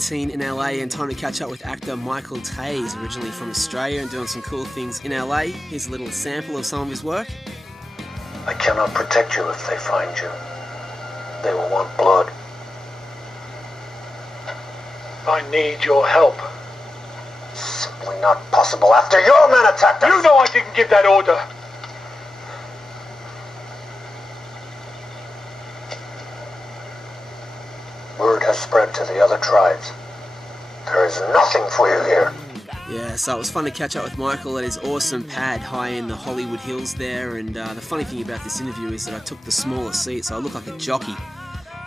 quarantine in LA and time to catch up with actor Michael Tay. He's originally from Australia and doing some cool things in LA. Here's a little sample of some of his work. I cannot protect you if they find you. They will want blood. I need your help. Simply not possible after your men attacked us! You know I didn't give that order! Word has spread to the other tribes. There is nothing for you here. Yeah, so it was fun to catch up with Michael at his awesome pad high in the Hollywood Hills there, and the funny thing about this interview is that I took the smaller seat, so I look like a jockey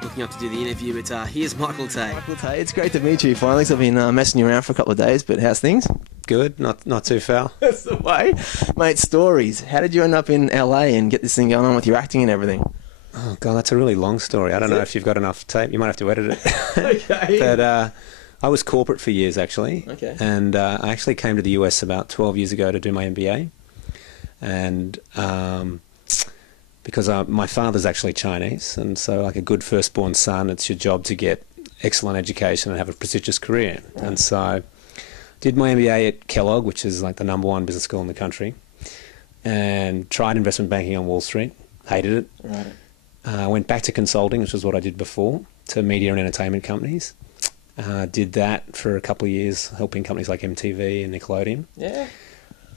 looking up to do the interview, but here's Michael Tay. Michael Tay, it's great to meet you finally. I've been messing you around for a couple of days, but how's things? Good, not too foul. That's the way. Mate, stories. How did you end up in LA and get this thing going on with your acting and everything? Oh, God, that's a really long story. I don't know if you've got enough tape. You might have to edit it. Okay. But I was corporate for years, actually. Okay. And I actually came to the US about 12 years ago to do my MBA. And because my father's actually Chinese, and so like a good firstborn son, it's your job to get excellent education and have a prestigious career. Right. And so did my MBA at Kellogg, which is like the #1 business school in the country, and tried investment banking on Wall Street. Hated it. Right. Went back to consulting, which was what I did before, to media and entertainment companies. Did that for a couple of years, helping companies like MTV and Nickelodeon. Yeah.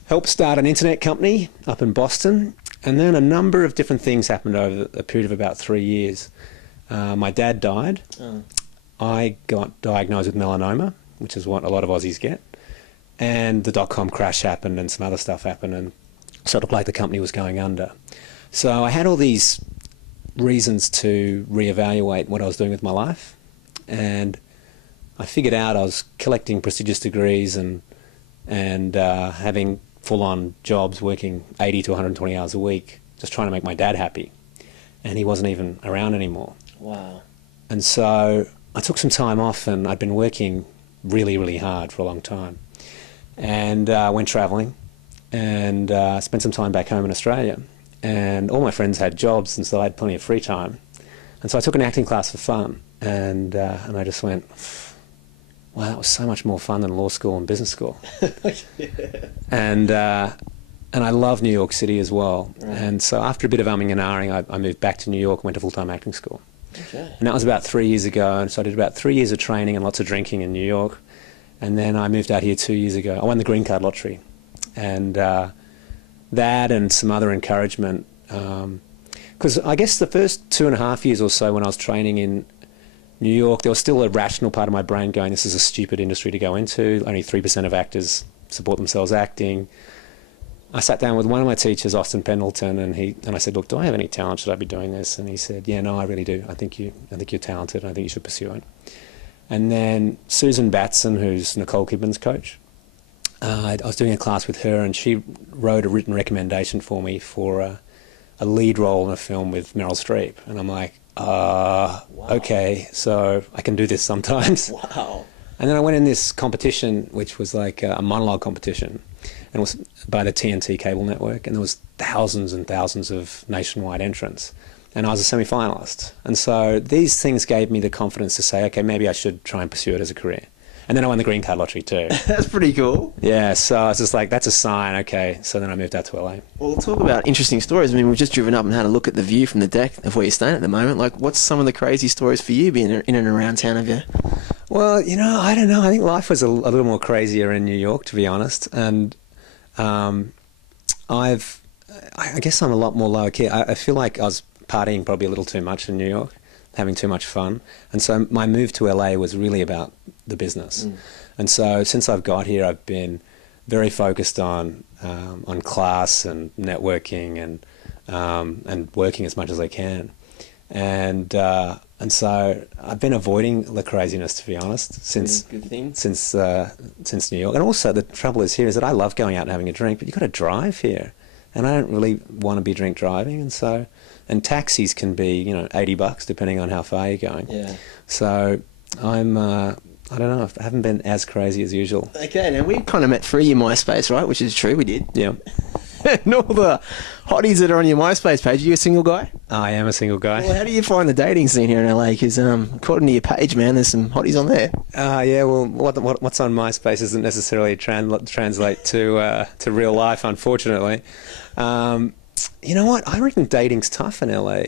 Helped start an internet company up in Boston, and then a number of different things happened over a period of about 3 years. My dad died. Oh. I got diagnosed with melanoma, which is what a lot of Aussies get. And the dot-com crash happened and some other stuff happened, and so it looked like the company was going under. So I had all these reasons to reevaluate what I was doing with my life, and I figured out I was collecting prestigious degrees and having full-on jobs, working 80 to 120 hours a week, just trying to make my dad happy, and he wasn't even around anymore. Wow. And so I took some time off, and I'd been working really, really hard for a long time, and went travelling, and spent some time back home in Australia. And all my friends had jobs, and so I had plenty of free time. And so I took an acting class for fun, and I just went, wow, that was so much more fun than law school and business school. Yeah. And I love New York City as well. Right. And so after a bit of umming and ahhing, I moved back to New York and went to full-time acting school. Okay. And that was about 3 years ago, and so I did about 3 years of training and lots of drinking in New York. And then I moved out here 2 years ago. I won the green card lottery. And that and some other encouragement, because I guess the first 2.5 years or so when I was training in New York, there was still a rational part of my brain going, this is a stupid industry to go into. Only 3% of actors support themselves acting. I sat down with one of my teachers, Austin Pendleton, and I said, look, do I have any talent? Should I be doing this? And he said, yeah, no, I really do. I think you're talented. I think you should pursue it. And then Susan Batson, who's Nicole Kidman's coach, I was doing a class with her, and she wrote a written recommendation for me for a lead role in a film with Meryl Streep. And I'm like, Wow. okay, so I can do this sometimes. Wow. And then I went in this competition, which was like a monologue competition, and it was by the TNT cable network, and there was thousands and thousands of nationwide entrants, and I was a semi-finalist. And so these things gave me the confidence to say, okay, maybe I should try and pursue it as a career. And then I won the green card lottery too. That's pretty cool. Yeah, so I was just like, that's a sign, okay. So then I moved out to LA. Well, we'll talk about interesting stories. I mean, we've just driven up and had a look at the view from the deck of where you're staying at the moment. Like, what's some of the crazy stories for you being in and around town of you? Well, you know, I don't know. I think life was a little more crazier in New York, to be honest. And I guess I'm a lot more low key. I feel like I was partying probably a little too much in New York, having too much fun. And so my move to LA was really about the business. Mm. And so since I've got here, I've been very focused on class and networking and working as much as I can. And so I've been avoiding the craziness, to be honest, since New York. And also the trouble is here is that I love going out and having a drink, but you've got to drive here, and I don't really want to be drink driving, and taxis can be, you know, $80 depending on how far you're going. Yeah. So I'm I don't know, I haven't been as crazy as usual. Okay, now we kind of met through your MySpace, right? Which is true, we did. Yeah. And all the hotties that are on your MySpace page, are you a single guy? I am a single guy. Well, how do you find the dating scene here in LA? Because according to your page, man, there's some hotties on there. Yeah, well, what's on MySpace isn't necessarily translate to real life, unfortunately. You know what? I reckon dating's tough in LA,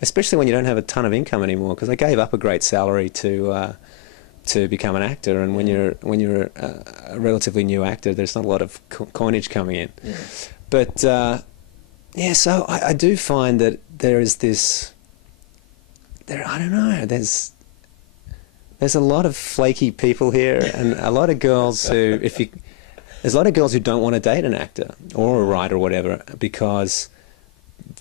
especially when you don't have a ton of income anymore. Because I gave up a great salary to become an actor, and when you're a relatively new actor, there's not a lot of coinage coming in. Yeah. But yeah, so I do find that there is this. I don't know. There's a lot of flaky people here, and a lot of girls who, there's a lot of girls who don't want to date an actor or a writer or whatever because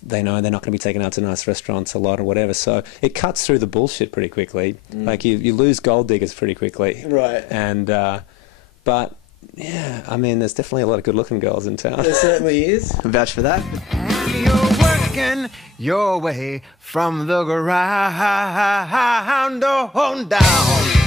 they know they're not going to be taken out to nice restaurants a lot or whatever. So it cuts through the bullshit pretty quickly. Like you lose gold diggers pretty quickly. Right. And but yeah, I mean, there's definitely a lot of good-looking girls in town. There certainly is. Vouch for that. You're working your way from the ground on down.